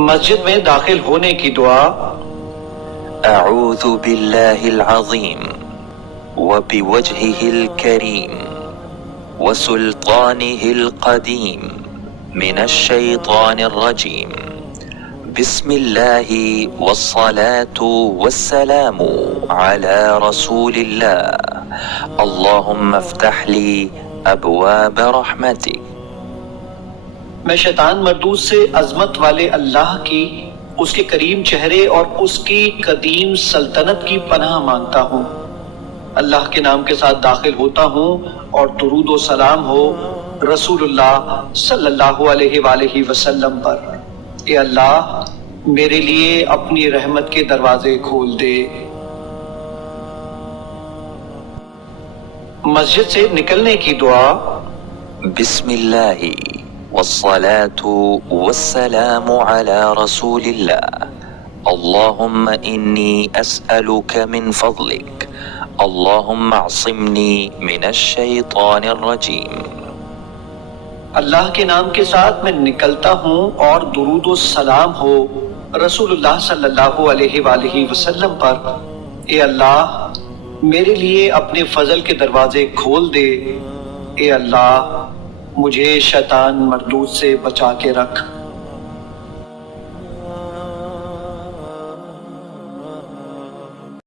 مسجد میں داخل ہونے کی دعا۔ أعوذ بالله العظيم وبوجهه الكريم وسلطانه القديم من الشيطان الرجيم، بسم الله والصلاة والسلام على رسول الله، اللهم افتح لي أبواب رحمتك۔ میں شیطان مردود سے عظمت والے اللہ کی، اس کے کریم چہرے اور اس کی قدیم سلطنت کی پناہ مانگتا ہوں۔ اللہ کے نام کے ساتھ داخل ہوتا ہوں اور درود و سلام ہو رسول اللہ صلی اللہ علیہ وآلہ وسلم پر۔ اے اللہ میرے لیے اپنی رحمت کے دروازے کھول دے۔ مسجد سے نکلنے کی دعا۔ بسم اللہ والصلاة والسلام على رسول الله، اللهم إني أسألك من فضلك، اللهم اعصمني من الشيطان الرجيم۔ اللہ کے نام کے ساتھ میں نکلتا ہوں اور درود و سلام ہو رسول اللہ صلی اللہ علیہ وآلہ وسلم پر۔ اے اللہ میرے لیے اپنے فضل کے دروازے کھول دے۔ اے اللہ مجھے شیطان مردود سے بچا کے رکھ۔